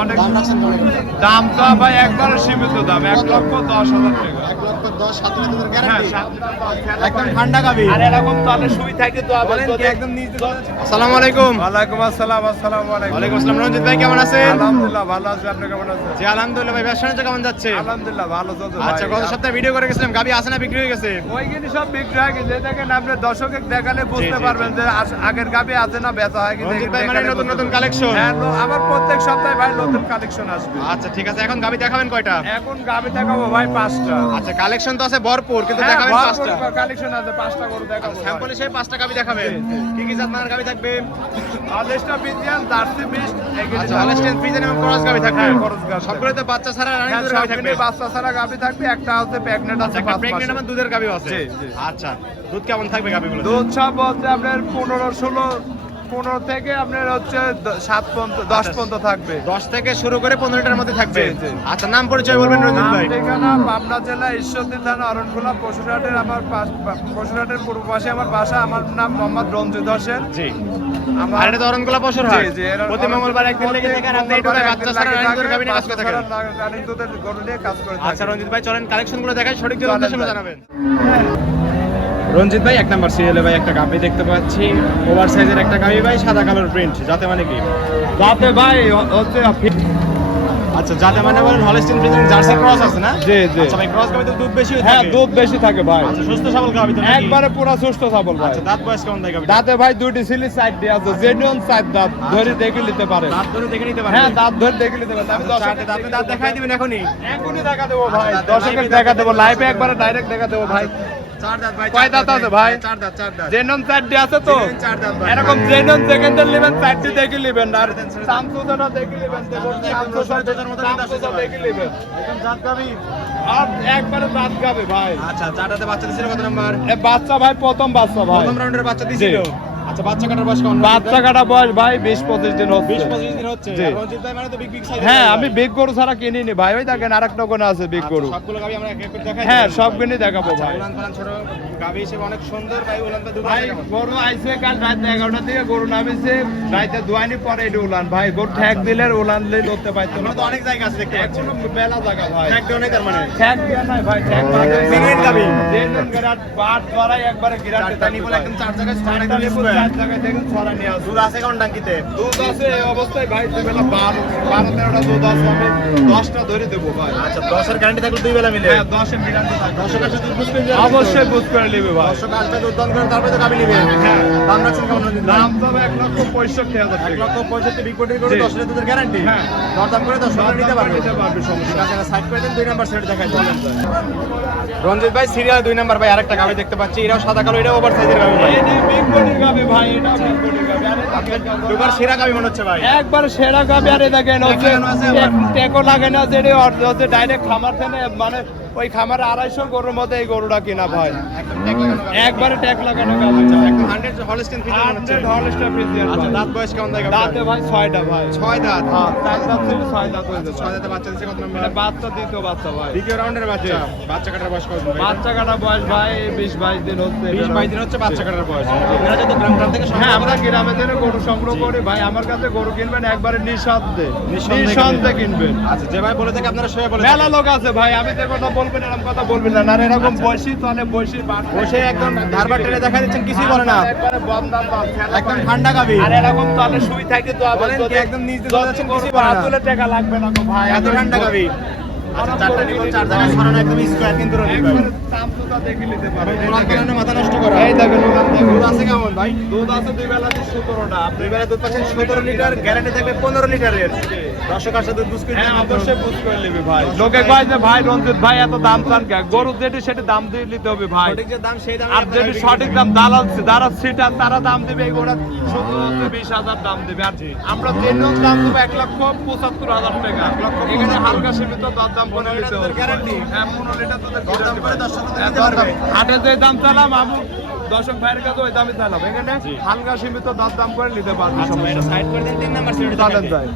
অনেক দাম তো ভাই একবারে সীমিত দাম 1,10,000 টাকা। 1,10,000 হ্যাঁ, গ্যারান্টি। 7 একদম ঠান্ডা গাবি। আর এরকম তাহলে শুই থাকে তো বলেন কি একদম নিজ দিকে। আসসালামু আলাইকুম। ওয়ালাইকুম আসসালাম। আসসালামু আলাইকুম। ওয়ালাইকুম আসসালাম। রঞ্জিত ভাই কেমন আছেন? আলহামদুলিল্লাহ ভালো আছি, আপনি কেমন আছেন? জি আলহামদুলিল্লাহ ভাই, ব্যবসা বাণিজ্য কেমন যাচ্ছে? আলহামদুলিল্লাহ ভালো চলছে। আচ্ছা, গত সপ্তাহে ভিডিও করে গেছিলাম, গাবি আছে না বিক্রি হয়ে গেছে? ওইখানে সব বিক্রি হয়ে গেছে। দেখেন আপনি দর্শকে দেখালে বুঝতে জি, পারবেন যে আগের গাবি আছে না বেচা হয় গেছে। রঞ্জিত ভাই মানে নতুন নতুন কালেকশন। হ্যাঁ, আমার প্রত্যেক সপ্তাহে ভাই নতুন কালেকশন আসবে। আচ্ছা ঠিক আছে, এখন গাবি দেখাবেন কয়টা? এখন গাবি দেখাবো ভাই 5টা। আচ্ছা, কালেকশন তো আছে ভরপুর, কিন্তু দেখাবেন 5টা। কালেকশন আছে 5টা করে দেখাবো। স্যাম্পল হিসেবে 5টা গাবি দেখাবেন। কি কি জাত মানের গাবি থাকবে? আদেশটা বিজিয়ান জার্সি মিক্স আচ্ছা, হলস্টাইন ফ্রিজিয়ান এবং ক্রস গাবি থাকবে। হ্যাঁ, ক্রস গাবি সবগুলো তো বাচ্চা ছাড়া রানিং দুধের গাবি থাকবে। বাচ্চা ছাড়া গাবি থাকবে, একটা হচ্ছে প্রেগন্যান্ট আছে, একটা প্রেগন্যান্ট আমার দুধের গাবিও আছে। জি, জি। আচ্ছা, দুধ কেমন থাকবে গাবিগুলো? দুধ সব বলতে আপনার 15 থেকে আপনার হচ্ছে 7 পর্যন্ত 10 পর্যন্ত থাকবে। 10 থেকে শুরু করে 15 লিটার মধ্যে থাকবে। জি, জি। আচ্ছা, নাম পরিচয় বলবেন রঞ্জিত ভাই। ঠিকানা পাবনা জেলা ঈশ্বরদী থানা অরণখোলা পশুরহাটের পশুরহাটের পূর্ব পাশে আমার বাসা। আমার নাম মোহাম্মদ রঞ্জিত হোসেন। জি। আমার আর এটা তো অরণকোলা পশুর হাট। জি, জি, প্রতি মঙ্গলবার একদিন লেগে থাকে, আর আপনি এই টোটাল বাচ্চা ছাড়া রানিং দুধের গাবি নিয়ে কাজ করে থাকেন। রানিং দুধের গরু নিয়ে কাজ করে থাকি। আচ্ছা রঞ্জিত ভাই, চলেন কালেকশন গুলো দেখাই, সঠিক চলেন উদ্দেশ্য ভাই। জানাবেন। রঞ্জিত ভাই, 1 নাম্বার সিরিয়ালে ভাই একটা গাবি দেখতে পাচ্ছি, ওভার সাইজের একটা গাবি ভাই, সাদা কালোর প্রিন্ট, যাতে মানে কি? যাতে ভাই হচ্ছে আচ্ছা, যাতে মানে বলেন হলস্টাইন ফ্রিজিয়ান জার্সি ক্রস আছে না? জি, জি। আচ্ছা ভাই, ক্রস গাবি তো দুধ বেশি হয় হ্যাঁ, থাকে। দুধ বেশি থাকে ভাই। আচ্ছা, সুস্থ সবল গাবি তো নাকি? একবারে পুরো সুস্থ সবল ভাই। আচ্ছা, দাঁত বয়স কেমন থাকে গাবি? দাঁতে ভাই দুটি সিলি সাইড দিয়ে আছে, জেনুইন সাইড দাঁত ধরে দেখে নিতে পারে। দাঁত ধরে দেখে নিতে পারবেন। হ্যাঁ, দাঁত ধরে দেখে নিতে পারে। আমি চারটে দাঁত, আপনি দাঁত দেখাই দিবেন এখনই? এখনই দেখা দেবো ভাই, আচ্ছা, দর্শকের live-এ দেখা দেবো, দেখাবেন। লাইভে একবারে ডাইরেক্ট দেখা দেবো ভাই। চার দাঁত ভাই। কয় দাঁত আছে ভাই? চার দাঁত, চার দাঁত। জেনুইন সাইড দিয়ে আছে তো, Genuine চার দাঁত ভাই। এরকম জেনুইন সেকেন্ডের নেবেন, সাইডটি দেখে নেবেন। আর সামসুদাটা দেখে নেবেন, সামসুদার মতো কিন্তু আসছে ভাই। দেখে নেবেন। একদম দাঁত গাবি। আর একবারে দাঁত গাবে ভাই। আচ্ছা, চারটাতে বাচ্চা দিছিল কত নাম্বার? এ বাচ্চা ভাই, প্রথম বাচ্চা ভাই। প্রথম রাউন্ডের বাচ্চা দিছিল। আচ্ছা, বাচ্চা কাটার বয়স কেমন? বাচ্চা কাটা বয়স ভাই 20-25 দিন হচ্ছে। 20-25 দিন হচ্ছে। জি। আর রঞ্জিত ভাই মানে তো বিগ সাইজ। হ্যাঁ, আমি বিগ গরু ছাড়া কিনিনি ভাই। ওই দেখেন আরেকটা ওখানে আছে বিগ গরু। সবগুলো গাবি আমরা এক এক করে দেখাই। হ্যাঁ, সবগুলি দেখাবো আচ্ছা, ভাই। উলান পালান ছোট গাবি হিসেবে অনেক সুন্দর ভাই। উলান ভাই দুধ ভাই আছে কেমন? গরু আইছে কাল রাত 11টা থেকে, গরু নামিছে রাতে দুয়ানি পরে এটা উলান ভাই। গরু ঠ্যাক দিলে উলান দিলে ধরতে পাইতো না। এখনো তো অনেক জায়গা আছে দেখতে পাচ্ছি। এখনো বেলা জায়গা ভাই। ট্যাগ দেও নাই তার মানে? ঠ্যাক দেয়া নাই ভাই, ঠ্যাক মারতে Single গাভী। জেনুইন গরাট বাট ধরাই একবারে গিরাতে চারটা নিবল একদম চার জায়গায় স্টার্ট একটা একদম নিবল square। চার জায়গায় দেখেন ছড়া নিয়ে আসে। দুধ আছে কেমন টাঙ্কিতে? দুধ আছে এই অবস্থায় ভাই, দুই বেলা 12-13টা দুধ আছে। আমি 10টা ধরে দেবো ভাই। আচ্ছা, 10 এর গ্যারান্টি থাকলে দুই বেলা মিলে। হ্যাঁ, 10 এর গ্যারান্টি থাকবে। দর্শক আসলে দুধ বুঝবেন যে অবশ্যই বুঝ করে নেবে ভাই। দর্শক আসলে দুধ দান করেন, তারপরে তো গাবি নেবেন। হ্যাঁ। দাম রাখছেন কেমন রঞ্জিত ভাই? দাম তবে 1,65,000 টাকা। 1,65,000 বিগ কোটির করে জি। 10 লিটার দুধের গ্যারান্টি। হ্যাঁ। দরদাম করে 10 লিটার নিতে পারবে। নিতে পারবে, সমস্যা ঠিক আছে, সাইড করে দেন, 2 নাম্বার সেট দেখাই চলেন। রঞ্জিত ভাই, সিরিয়াল 2 নাম্বার ভাই আরেকটা গাবি দেখতে পাচ্ছি, এটাও সাদা কালো, এটাও ওভার সাইজের গাবি ভাই। এই বিগ বডি গাবে ভাই, এটা বিগ বডি গাবে। আরে দেখেন দুবার সেরা গাবি মনে হচ্ছে ভাই। একবার সেরা গাবে। আরে দেখেন হচ্ছে লাগানো আছে আবার। টেকো লাগে না, যে হচ্ছে ডাইরেক্ট খামার থেকে, মানে ওই খামারে 250 গরুর মধ্যে এই গরুটা কিনা ভাই। একদম ট্যাগ লাগানো গাবি। একবারে ট্যাক লাগানো গাবে। একদম 100 হলস্টাইন ফ্রিজিয়ান মনে হচ্ছে। 100 হলস্টার ফ্রিজিয়ান আচ্ছা, ভাই। দাঁত বয়স কেমন থাকে? দাঁতে ভাই 6টা ভাই। 6 দাঁত। হ্যাঁ, 4 দাঁত থেকে 6 দাঁত হয়ে আচ্ছা, যাবে। 6 দাঁতে বাচ্চা দিচ্ছে কত নাম্বার? এটা বাচ্চা, দ্বিতীয় বাচ্চা ভাই। দ্বিতীয় রাউন্ডের বাচ্চা। বাচ্চা কাটার বয়স কত ভাই? বাচ্চা কাটা বয়স ভাই 20-22 দিন হচ্ছে। 20-22 দিন হচ্ছে বাচ্চা কাটার বয়স। আপনারা যত গ্রাম থেকে হ্যাঁ, আমরা গ্রামে থেকে গরু সংগ্রহ করি ভাই। আমার কাছে গরু কিনবেন একবারে নিঃসন্দেহে নিঃসন্দেহে কিনবেন। আচ্ছা, যে ভাই বলে থাকে আপনারা সবাই বলে মেলা লোক আছে ভাই, আমি যে কথা বলবেন এরকম কথা বলবেন না। আর এরকম বসি তাহলে বসি বসে একদম ধারবার টেনে দেখা দিচ্ছেন, কিছুই বলে না। একবারে বদনাম বাদ, খেলা একদম করে। ঠান্ডা গাবি। আর এরকম তাহলে শুই থাকে তো আবার বলেন কি, যদি- একদম নিজ দিয়ে যদি যাচ্ছেন, গরু কিছুই বলে না। তুলে টাকা লাগবে না গো ভাই। এত ঠান্ডা গাবি। আচ্ছা, চারটা নিবল চার জায়গায় ছড়ানো, একদম স্কয়ার কিন্তু রঞ্জিত ভাই। একবারে চামচুটা দেখে নিতে পারেন। এই উলান দেখেন। পালানে মাথা নষ্ট করা। এই দেখেন উলান দেখেন। দুধ আছে কেমন ভাই? দুধ আছে দুই বেলাতে 17টা। দুই বেলা দুধ পাচ্ছেন 17 লিটার, গ্যারান্টি থাকবে 15 লিটারের। দর্শক আসলে দুধ বুঝ করে হ্যাঁ, অবশ্যই বুঝ করে নেবে ভাই। লোকে কয় যে ভাই রঞ্জিত ভাই এত দাম চান কে? গরু যেটি সেটি দাম দিয়ে নিতে হবে ভাই। সঠিক যে দাম সেই দামে আর যেটি সঠিক দাম দালাল যারা সিটার তারা দাম দেবে, এগুলা 17-20,000 দাম দেবে। আর আমরা যে নিয়ম দাম দেবো 1,75,000 টাকা। এখানে হালকা সীমিত দরদাম করে নিতে হবে। গ্যারান্টি। হ্যাঁ, 15 লিটার দুধের দরদাম করে দর্শক হ্যাঁ, নিতে পারবে। হাটে যে দাম চালাম আমি দর্শক ভাইয়ের কাছে ওই দামই চালাম। এখানে হালকা সীমিত দরদাম করে নিতে পারবে। আচ্ছা ভাই, এটা সাইড করে দেন, 3 নাম্বার সেট চলেন যাই।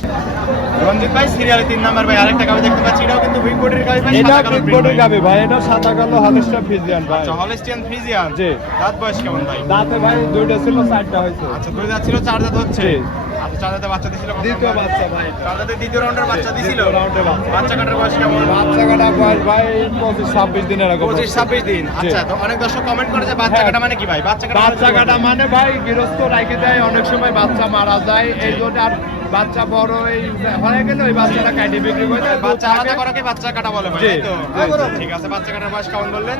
রঞ্জিত ভাই, সিরিয়ালে 3 নাম্বার ভাই আরেকটা গাবি দেখতে পাচ্ছি, এটাও কিন্তু বিগ কোটির গাবি ভাই, এটা সাদা কালো বিগ print বডি ভাই। গাবে ভাই, এটা সাদা কালো হলস্টার ফ্রিজিয়ান ভাই। আচ্ছা, হলস্টিয়ান ফ্রিজিয়ান। জি। দাঁত বয়স কেমন ভাই? দাঁতে ভাই দুইটা ছিল, 4টা হয়েছে। আচ্ছা, দুই দাঁত ছিল, চার দাঁত হচ্ছে। জি। আচ্ছা চাঁদাতে বাচ্চা দিছিল কত দ্বিতীয় নাম্বার? বাচ্চা ভাই চাঁদাতে দ্বিতীয় রাউন্ডের বাচ্চা দিছিল দ্বিতীয় রাউন্ডের বাচ্চা। বাচ্চা কাটার বয়স কেমন? বাচ্চা কাটা বয়স ভাই 25-26 দিন এরকম 25-26 দিন। আচ্ছা তো অনেক দর্শক কমেন্ট করে যে বাচ্চা হ্যাঁ। কাটা মানে কি ভাই? বাচ্চা কাটা বাচ্চা কাটা মানে ভাই গৃহস্থ রাখে দেয়, অনেক সময় বাচ্চা মারা যায়, এই জন্য আর বাচ্চা বড় এই হয়ে গেলে ওই বাচ্চাটা কাটে বিক্রি করে দেয়। বাচ্চা আলাদা করাকে বাচ্চা কাটা বলে ভাই, জি, তাই তো? জি, জি। ঠিক আছে, বাচ্চা কাটার বয়স কেমন বললেন?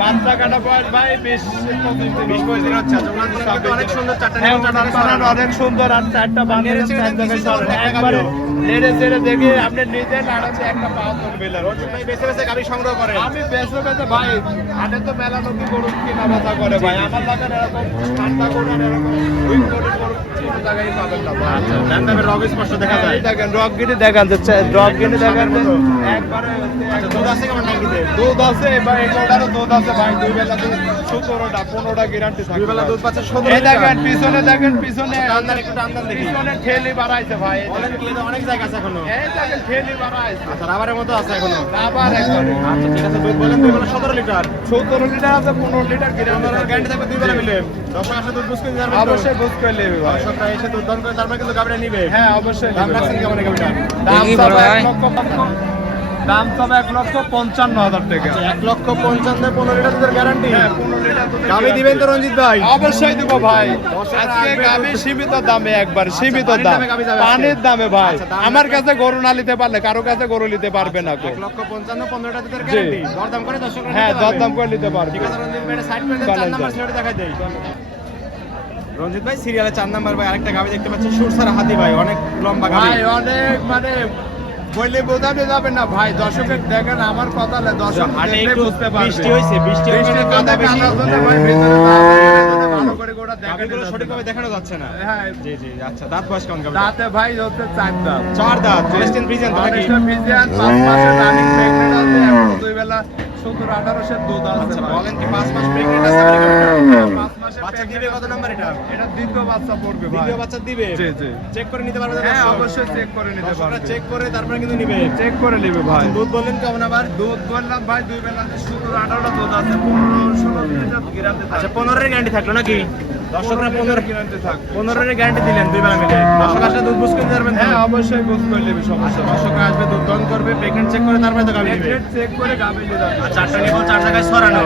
বাচ্চা কাটা বয়স ভাই 20-25 দিন 20-25 দিন হচ্ছে। আচ্ছা, উনান পালান কিন্তু অনেক সুন্দর, চারটা হ্যাঁ, নিয়ম, চারটা ওনার পালান সরানো। অনেক সুন্দর, আর চারটা বানিয়ে নেড়ে চেড়ে চার জায়গায় দিয়েছি তো, সরানো। একটা একবারে গাবিও। নেড়ে চেড়ে দেখে আপনি নিজে নাড়াতে একটা পাও তুলবে না। রঞ্জিত ভাই বেছে বেছে গাবি সংগ্রহ করে। আমি বেছে বেছে ভাই হাটে তো মেলা নদী গরু কেনা বেচা করে ভাই, আমার লাগান এরকম ঠান্ডা গরু আর এরকম উইক গরু কোনো জায়গায় পাবেন না ভাই। আচ্ছা, ডান দামের রগ স্পষ্ট দেখা যায়। এই দেখেন রকগিরি দেখেন যাচ্ছে, রকগিরি দেখেন যে একবারে আচ্ছা, দুধ আছে কেমন টাঙ্কিতে? দুধ আছে ভাই, এটারও দুধ আছে ভাই, দুই বেলা দুধ 17টা 15টা গ্যারান্টি থাকে। দুই বেলা দুধ পাচ্ছে 17 এই দেখেন লিটার। পিছনে দেখেন, পিছনে টানদান একটু টানদান দেখি। পিছনে ঠেলি বাড়াইছে ভাই, অনেক ক্লেতে অনেক জায়গা আছে এখনো। এই দেখেন ঠেলি বাড়াইছে আচ্ছা, রাবারের মতো আছে এখনো। আবার একবারে আচ্ছা ঠিক আছে, দুধ বলেন দুই বেলা 17 লিটার। 17 লিটার আছে, 15 লিটার গ্যারান্টি গ্যারান্টি থাকবে দুই বেলা মিলে। দর্শক আসলে দুধ বুঝ করে দিতে পারবেন তো? অবশ্যই বুঝ করে নেবে ভাই। দর্শকরা এসে দুধ দান করে তারপরে কিন্তু গাবিটা নিবে। হ্যাঁ অবশ্যই দাম নেবে রাখছেন ভাই। কেমন এই গাবিটা? দাম দেখি তবে বড় 1 ভাই। লক্ষ দাম তবে 1,55,000 টাকা। 1,55,000 15 লিটার দুধের গ্যারান্টি। হ্যাঁ 15 লিটার দুধের গাবি guarantee। দিবেন তো রঞ্জিত ভাই? অবশ্যই দিব ভাই। দর্শকরা আজকে আসবে, গাবি সীমিত দামে, একবার সীমিত পানির দাম, দামে গাবি যাবে আজকে। পানির দামে ভাই। আচ্ছা, দাম আমার রাখবেন। কাছে গরু না নিতে পারলে কারো কাছে গরু নিতে পারবে না গো। 1,55,000 15 লিটার দুধের জি। গ্যারান্টি। দরদাম করে দর্শকরা হ্যাঁ নিতে পারবে। দরদাম করে নিতে পারবে। ঠিক আছে রঞ্জিত ভাই, এটা সাইড করে দেন, চলেন 4 নাম্বার যাই। সিরিয়ালে দেখাই দেই। রঞ্জিত ভাই সিরিয়ালে 4 নাম্বার ভাই আরেকটা গাবি দেখতে পাচ্ছি, সুরসারা হাতি ভাই, অনেক লম্বা গাবি। ভাই অনেক মানে বললে বোঝাতে যাবে না ভাই, দর্শকের দেখেন আমার কথা না, দর্শক হাটে দেখলে একটু বুঝতে পারবে। বৃষ্টি হয়েছে, বৃষ্টি হয়েছে, বৃষ্টির কাদা কারণে বেশি। কাদার জন্য ভাই ভিতরে না আসলে ভালো করে গোটা দেখাতে গাবিগুলো যাচ্ছে সঠিকভাবে না। দেখানো যাচ্ছে না। হ্যাঁ জি জি, আচ্ছা দাঁত বয়স কেমন গাবি? দাঁতে ভাই হচ্ছে 4 দাঁত। 4 দাঁত, হলস্টিয়ান ফ্রিজিয়ান তো নাকি? হলস্টিয়ান ফ্রিজিয়ান 5 মাসের রানিং প্রেগন্যান্ট আছে, এখন দুই বেলা 17-18 দুধ আছে আচ্ছা ভাই। বলেন কি 5 মাস প্রেগন্যান্ট আছে আপনি গাবিটা? 5 মাসের বাচ্চা pregnant দিবে কত আছে। নাম্বার এটা? এটা দ্বিতীয় বাচ্চা পড়বে ভাই। দ্বিতীয় বাচ্চা দিবে? জি জি। চেক করে নিতে পারবে তো হ্যাঁ দর্শক? অবশ্যই চেক করে নিতে দর্শকরা পারবে। চেক করে তারপরে কিন্তু নিবে। চেক করে নেবে ভাই। দুধ বললেন কেমন আবার? দুধ বললাম ভাই দুই বেলা 17-18টা দুধ আছে, 15-16 লিটার গ্যারান্টি আচ্ছা 15 এর গ্যারান্টি থাকলো নাকি? দর্শকরা 15 গ্যারান্টি থাকবে। 15 এর গ্যারান্টি দিলেন দুই বেলা মিলে। দর্শক আসলে দুধ বুঝ করে পারবেন তো? হ্যাঁ অবশ্যই বুঝ করে নেবে আচ্ছা সমস্যা। দর্শকরা আসবে, দুধ দন করবে, প্রেগন্যান্ট চেক করে তারপরে তো গাবি নিবে। চেক করে গাবে নিলাম। আর 4টা নিবো, 4 জায়গায় সরানো।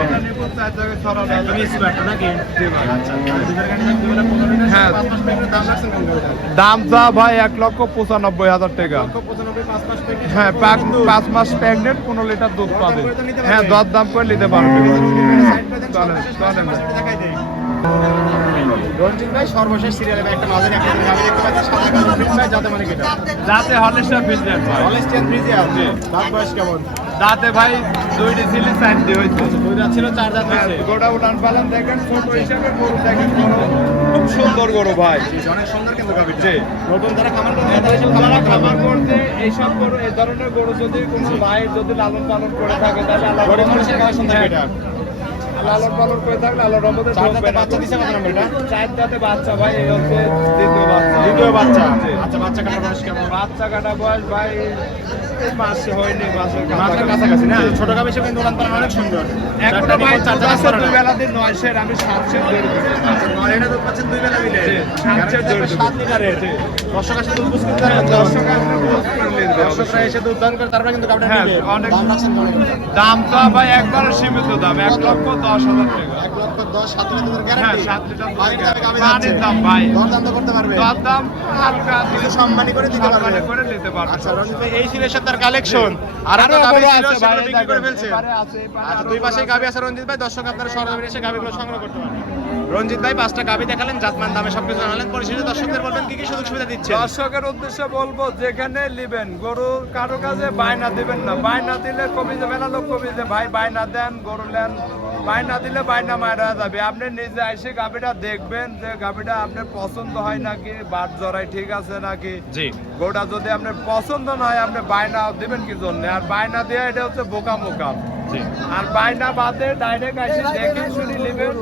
4 জায়গায় ছড়ানো। তুমি স্কোয়ার তো নাকি? জি ভাই। আচ্ছা তাহলে দুধের গ্যারান্টি থাকবে দুই বেলা 15 লিটার। হ্যাঁ। 5 মাস প্রেগন্যান্ট দাম রাখছেন কোন গাবিটা? দামটা ভাই 1,95,000 টাকা। 1,95,000 5 মাস প্রেগন্যান্ট। হ্যাঁ 5 মাস প্রেগনেন্ট, 15 লিটার দুধ দরদাম পাবে। করে তো নিতে হ্যাঁ পারবে। দরদাম করে নিতে পারবে। সাইড করে দেন, চলেন, সর্বশেষ চলেন। মাসের দেখাই দেই। রঞ্জিত ভাই সর্বশেষ সিরিয়ালে একটা মাঝারি একটা গাবি দেখতে পাচ্ছি, সাদা কালো প্রিন্ট ভাই, যাতে মানে কেটা? যাতে হলস্টার ফ্রিজিয়ান ভাই। Holstein Friesian. দাঁত বয়স কেমন? দাঁতে ভাই 2টি ছিল 4টি হইছে। দুই দাঁত ছিল, 4 দাঁত হয়েছে। গোটা উঠান পালান দেখেন, ছোট হিসাবে গরু দেখেন, খুব সুন্দর গরু ভাই। অনেক সুন্দর কিন্তু গাবিটা। জি। নতুন যারা খামার করতে চায়, তারা এসব যারা খামার খামার করবে। করতে এইসব গরু, এই ধরনের গরু যদি কোনো ভাই যদি লালন পালন করে থাকে তাহলে আল্লাহ গরিব মানুষের কালেকশন থাকবে এটা। লালন পালন করে থাকলে আল্লাহ রহমতে 4 ঠকবে দাঁতে না। বাচ্চা দিছে কত নাম্বার এটা? 4 দাঁতে বাচ্চা ভাই, এই হচ্ছে দ্বিতীয় বাচ্চা। দ্বিতীয় বাচ্চা। জি। আচ্ছা বাচ্চা কাটার বয়স কেমন? বাচ্চা কাটা বয়স ভাই এই মাস হয়নি, মাসের মাঝের কাছাকাছি না? ছোট গাবি হিসেবে কিন্তু উড়ান পালান অনেক সুন্দর। এখনো 4টা ভাই নিবো, 4 দুধ জায়গায় আছে সরানো। দুই বেলা দিন 9 সের, আমি 7 সের দৌড় দিচ্ছি। আর এটা দুধ পাচ্ছেন দুই বেলা মিলে। জি, 7 গ্যারান্টি থাকবে 7 লিটারের। জি। দর্শক আসে দুধ বুঝ করতে পারবেন তো? দর্শক আসলে বুঝ করে নিতে হবে। দর্শকরা এসে দুধ দান করে তারপরে কিন্তু গাবিটা হ্যাঁ, নিবে। অনেক- দাম রাখছেন কেমন? দামটা ভাই একবারে সীমিত দাম, 1,10,000 টাকা। 1,10,000 7 লিটার হ্যাঁ গ্যারান্টি। 7 লিটার পানির দামে গাবি পানির যাচ্ছে। দাম ভাই, দরদাম তো করতে পারবে। দরদাম হালকা কিছু সম্মানী করে দিতে পারবে। সম্মানী করে নিতে পারবে। আচ্ছা রঞ্জিত ভাই, এই ছিল তার কালেকশন। আর আরো একটা গাবি গরু ছিল, আছে ভাই, সেগুলো বিক্রি করে ফেলছে। এবারে আছে, এবারে আচ্ছা আরো দুই গরু পাশেই আছে। গাবি আছে রঞ্জিত ভাই, দর্শক আপনারা সরজমিনে এসে গাবিগুলো সংগ্রহ করতে পারেন। রঞ্জিত ভাই 5টা গাবি দেখালেন, জাতমান দামে সবকিছু জানালেন, পরিশেষে দর্শকদের বলবেন কি কি সুযোগ সুবিধা দিচ্ছে? দর্শকের উদ্দেশ্যে বলবো, যেখানে নিবেন গরু কারো কাছে বায়না দিবেন না। বায়না দিলে কবি যাবে না, লোক কবি যে ভাই বায়না দেন গরু নেন, বায়না দিলে বায়না মারা যাবে। আপনি নিজে এসে গাবিটা দেখবেন যে গাবিটা আপনার পছন্দ হয় নাকি, বাট জড়াই ঠিক আছে নাকি। জি। গরুটা যদি আপনার পছন্দ না হয়, আপনি বায়না দিবেন কি জন্য? আর বায়না দিয়ে এটা হচ্ছে বোকা মোকাম। জি। আর বায়না বাদে ডাইরেক্ট এসে দেখে শুনে নেবেন,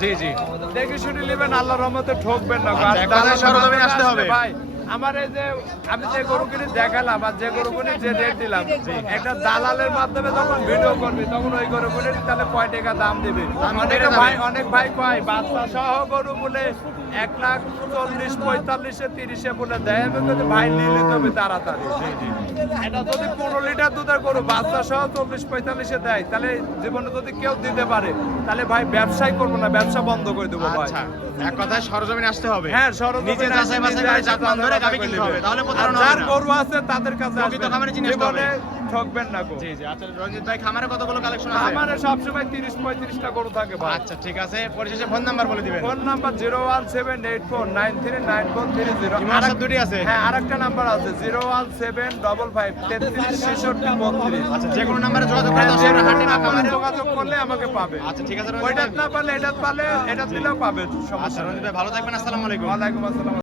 জি জি। দেখে শুনে নেবেন, আল্লাহর রহমতে ঠকবেন না। আচ্ছা, আর একবারে দালালের সরজমিনে মাধ্যমে আসতে হবে। ভাই, আমার এই যে আমি যে গরুগুলি দেখালাম আর যে গরুগুলি যে রেট দিলাম, একটা দালালের মাধ্যমে যখন ভিডিও করবি তখন ওই গরুগুলির তাহলে কয় টাকা দাম দিবে। দাম অনেকে বেড়ে যাবে। ভাই, অনেক ভাই কয় বাচ্চা সহ গরু বলে 1,40,45,30 বলে দেয়, আমি কিন্তু ভাই নিলে তবে তাড়াতাড়ি। এটা যদি 15 লিটার দুধের গরু বাচ্চা সহ 40-45 দেয়, তাহলে জীবনে যদি কেউ দিতে পারে, তাহলে ভাই ব্যবসাই করবো না, ব্যবসা বন্ধ করে দেবো ভাই। আচ্ছা, এক কথায় সরজমিনে আসতে হবে। হ্যাঁ, সরজমিনে নিজে যাচাই বাছাই করে জাতমান ধরে গাভী কিনতে হবে, তাহলে প্রতারণা হবে যার না। গরু আছে তাদের কাছে প্রকৃত আসবেন। খামারে চিনে আসতে হবে। জীবনে ঠকবেন না গো। জি জি। আচ্ছা রঞ্জিত ভাই, খামারে কতগুলো কালেকশন আছে? আমারে সবসময় 30-35টা গরু থাকে ভাই। আচ্ছা ঠিক আছে, পরিশেষে ফোন নাম্বার বলে দিবেন। Phone number 01784939430। ইমো হোয়াটসঅ্যাপ দুটি আছে? হ্যাঁ, আরেকটা নাম্বার আছে 01755336632। আচ্ছা, যে কোনো নাম্বারে যোগাযোগ করে 10 টাকা হাটে বা খামারে যোগাযোগ করলে আমাকে পাবে। আচ্ছা ঠিক আছে রঞ্জিত ওইটা ভাই। না পারলে এটা পালে, এটা দিলেও পাবে, আচ্ছা সমস্যা নেই। রঞ্জিত ভাই, ভালো থাকবেন, আসসালামু আলাইকুম। ওয়ালাইকুম আসসালাম।